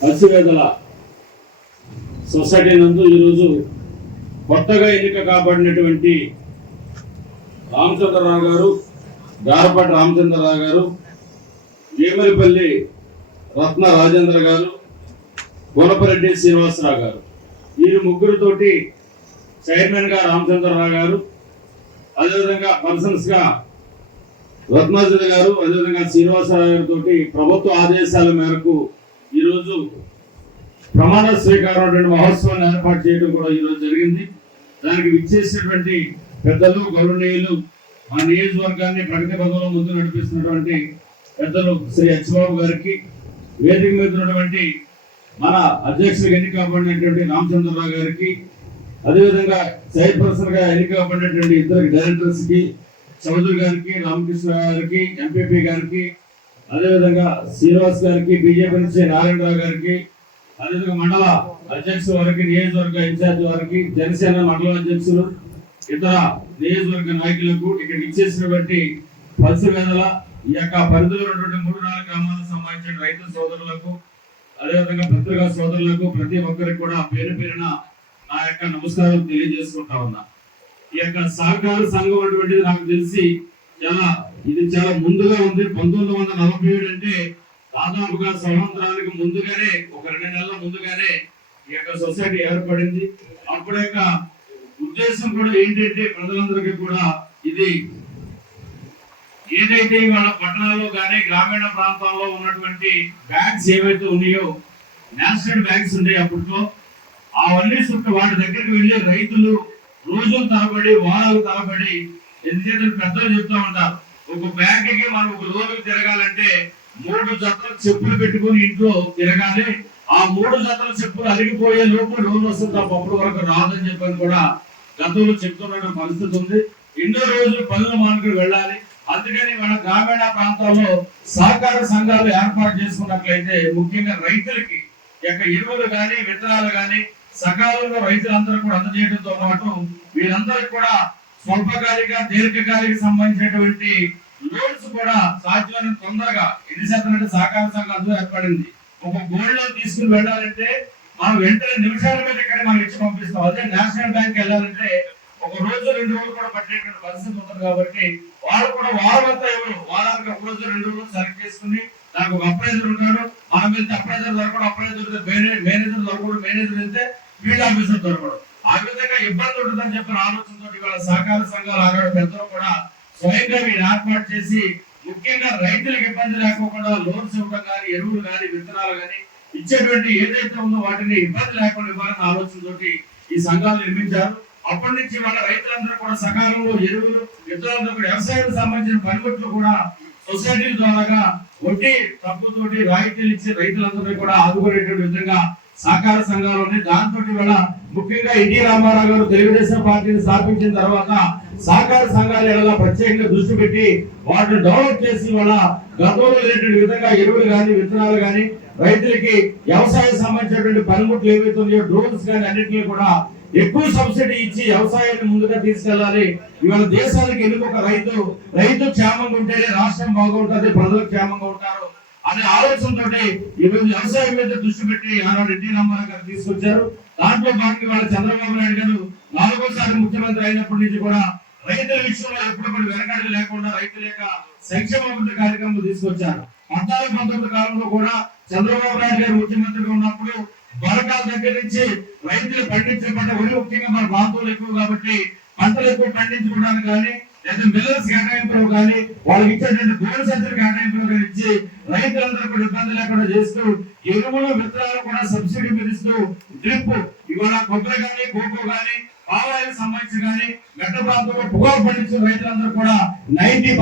అసివేదల society నందు ఈరోజు కొత్తగా ఎన్నిక కాబడినటువంటి రామచంద్రరావు గారు, గారపాటి రామచంద్రరావు గారు, వేమరిపల్లి రత్న రాజేంద్ర గారు, గోనపరెడ్డి శ్రీనివాసరావు గారు, వీరు ముగ్గురితోటి చైర్మన్ గా రామచంద్రరావు గారు, అదేవిధంగా పర్సన్స్ గా రత్నాజలి గారు, అదేవిధంగా శ్రీనివాసరావు గారితో ప్రభుత్వ ఆదేశాల మేరకు ఈరోజు ప్రమాణ స్వీకారం మహోత్సవాన్ని ఏర్పాటు చేయడం కూడా ఈరోజు జరిగింది. దానికి విచ్చేసినటువంటి పెద్దలు, గౌరవనీయులు, ఆ నియోజకవర్గాన్ని ప్రగతి పథంలో ముందు నడిపిస్తున్నటువంటి పెద్దలు శ్రీ హెచ్బాబు గారికి, వేదిక మీద ఉన్నటువంటి మన అధ్యక్షుడిగా ఎన్నిక కాబడినటువంటి రామచంద్రరావు గారికి, అదేవిధంగా చైర్పర్సన్ గా ఎన్నిక కాబడినటువంటి ఇద్దరు డైరెక్టర్స్ కి, చౌదరి గారికి, రామకృష్ణ గారికి, ఎంపీపీ గారికి, అదేవిధంగా శ్రీనివాస్ గారికి, బీజేపీ నుంచి నారాయణరావు గారికి, అదేవిధంగా మండల అధ్యక్షుల వారికి, నియోజకవర్గ ఇన్ఛార్జ్ వారికి, జనసేన మండల అధ్యక్షులు, ఇతర నియోజకవర్గ నాయకులకు, ఇక్కడ ఇచ్చేసినటువంటి పల్సివేదల ఈ యొక్క పరిధిలో ఉన్నటువంటి 3-4 గ్రామాలకు సంబంధించిన రైతు సోదరులకు, అదేవిధంగా పత్రికా సోదరులకు ప్రతి ఒక్కరికి కూడా పేరు పేరున నా యొక్క నమస్కారం తెలియజేసుకుంటా ఉన్నా. ఈ యొక్క సహకార సంఘం అటువంటిది నాకు తెలిసి ఇది చాలా ముందుగా ఉంది. 1947 అంటే దాదాపుగా సంవత్సరానికి ముందుగానే, ఒక 2 నెలల ముందుగానే ఈ యొక్క సొసైటీ ఏర్పడింది. అప్పుడు యొక్క ఉద్దేశం కూడా ఏంటంటే ప్రజలందరికీ కూడా ఇది ఏదైతే వాళ్ళ పట్టణాల్లో కానీ గ్రామీణ ప్రాంతాల్లో ఉన్నటువంటి బ్యాంక్స్ ఏవైతే ఉన్నాయో, నేషనల్ బ్యాంక్స్ ఉన్నాయి అప్పట్లో, అవన్నీ చుట్టూ వాటి దగ్గరికి వెళ్ళి రైతులు రోజుల తరబడి, వారాల తరబడి, ఎందుకంటే పెద్దలు చెప్తా ఉంటారు, ఒక బ్యాంకుకి మనం ఒక రోజుకి తిరగాలంటే 3 జతల చెప్పులు పెట్టుకుని ఇంట్లో తిరగాలి. ఆ 3 జతల చెప్పులు అరిగిపోయే లోపు లోన్ వస్తుంది, అప్పటి వరకు రాదని చెప్పని కూడా గతంలో చెప్తున్న పరిస్థితి ఉంది. ఎన్నో రోజులు పనులు మానుకుని వెళ్ళాలి. అందుకని మన గ్రామీణ ప్రాంతాల్లో సహకార సంఘాలు ఏర్పాటు చేసుకున్నట్లయితే ముఖ్యంగా రైతులకి యొక్క ఎరువులు కానీ, విత్తనాలు కానీ సకాలంలో రైతులందరూ కూడా అందజేయడంతో పాటు వీరందరికీ కూడా స్వల్పకాలిక, దీర్ఘకాలిక సంబంధించినటువంటి లోన్స్ కూడా సాధ్యమైన తొందరగా 8% సహకార సంఘాలు ఏర్పడింది. ఒక గోల్డ్ లోన్ తీసుకుని వెళ్ళాలంటే మనం వెంటనే నిమిషాల మీద ఇక్కడ మనం ఇచ్చి పంపిస్తాం. అదే నేషనల్ బ్యాంక్ వెళ్ళాలంటే ఒక రోజు 2 రోజులు కూడా పట్టేటువంటి పరిస్థితి ఉంటుంది. కాబట్టి వాళ్ళు కూడా వారంతా ఎవరు వారానికి ఒక రోజు 2 రోజులు సెలెక్ట్ చేసుకుని దానికి ఒక అప్రైజర్ ఉంటాడు. మనం వెళ్తే అప్రైజర్ దొరకడం, అప్రైజర్ మేనేజర్ దొరకడం, మేనేజర్ వెళ్తే ఫీల్డ్ ఆఫీసర్ దొరకడం. ఆ విధంగా ఇబ్బంది ఉంటుందని చెప్పిన ఆలోచనతో ఇవాళ సహకార సంఘాలు ఆనాడు పెద్దలు కూడా స్వయంగా వీళ్ళు ఏర్పాటు చేసి ముఖ్యంగా రైతులకు ఇబ్బంది లేకుండా లోన్స్ ఇవ్వడం కానీ, ఎరువులు కానీ, విత్తనాలు కానీ ఇచ్చేటువంటి ఏదైతే ఉందో వాటిని ఇబ్బంది లేకుండా ఇవ్వాలని ఆలోచనతోటి ఈ సంఘాలు నిర్మించారు. అప్పటి నుంచి వాళ్ళ రైతులందరూ కూడా సకాలంలో ఎరువులు, విత్తనాలతో వ్యవసాయానికి సంబంధించిన పనిముట్లు కూడా సొసైటీల ద్వారా వడ్డీ తక్కువతోటి రాయితీలు ఇచ్చి రైతులందరినీ కూడా ఆదుకునేటువంటి విధంగా సహకార సంఘాలు ఉన్నాయి. దాంతో వల్ల ముఖ్యంగా ఎన్టీ రామారావు గారు తెలుగుదేశం పార్టీని స్థాపించిన తర్వాత సహకార సంఘాలు ఎలా ప్రత్యేకంగా దృష్టి పెట్టి వాటిని డెవలప్ చేసి వాళ్ళ గతంలో లేనటువంటి విధంగా ఎరువులు కానీ, విత్తనాలు కానీ, రైతులకి వ్యవసాయం సంబంధించినటువంటి పనిముట్లు ఏవైతే ఉన్నాయో, డ్రోన్స్ కానీ అన్నింటినీ కూడా ఎక్కువ సబ్సిడీ ఇచ్చి వ్యవసాయాన్ని ముందుగా తీసుకెళ్లాలి. ఇవాళ దేశానికి ఎన్నుకొక రైతు క్షేమంగా ఉంటేనే రాష్ట్రం బాగుంటుంది, ప్రజలు క్షేమంగా ఉంటారు అనే ఆలోచనతో ఈరోజు వ్యవసాయం మీద దృష్టి పెట్టి ఆనాడు ఎన్టీ రామారావు గారు తీసుకొచ్చారు. దాంట్లో భాగంగా వాళ్ళ చంద్రబాబు నాయుడు గారు 4వ ముఖ్యమంత్రి అయినప్పటి నుంచి కూడా రైతుల విషయంలో ఎప్పుడు కూడా వెనకడి లేకుండా రైతుల యొక్క సంక్షేమ అభివృద్ధి కార్యక్రమం తీసుకొచ్చారు. 14-19 కాలంలో కూడా చంద్రబాబు నాయుడు గారు ముఖ్యమంత్రిగా ఉన్నప్పుడు బరకాల దగ్గర నుంచి రైతులు పండించే పంట వరి ముఖ్యంగా మన ప్రాంతంలో ఎక్కువ కాబట్టి పంటలు ఎక్కువ పండించుకోవడానికి కానీ, లేదా మిల్లర్స్ కేటాయింపులు కానీ, వాళ్ళకి ఇచ్చేటువంటి గోడు సంచుల కేటాయింపులు కానీ ఇచ్చి రైతులందరూ కూడా ఇబ్బంది లేకుండా చేస్తూ ఎరువులు, విత్తనాలు కూడా సబ్సిడీ మీద ఇస్తూ డ్రిప్ ఇవాళ కొబ్బరి కానీ, కోకో కానీ, పావాయిలకు సంబంధించి కానీ, మెట్ట ప్రాంతంలో పొగాకు పండించిన రైతులందరూ కూడా 90%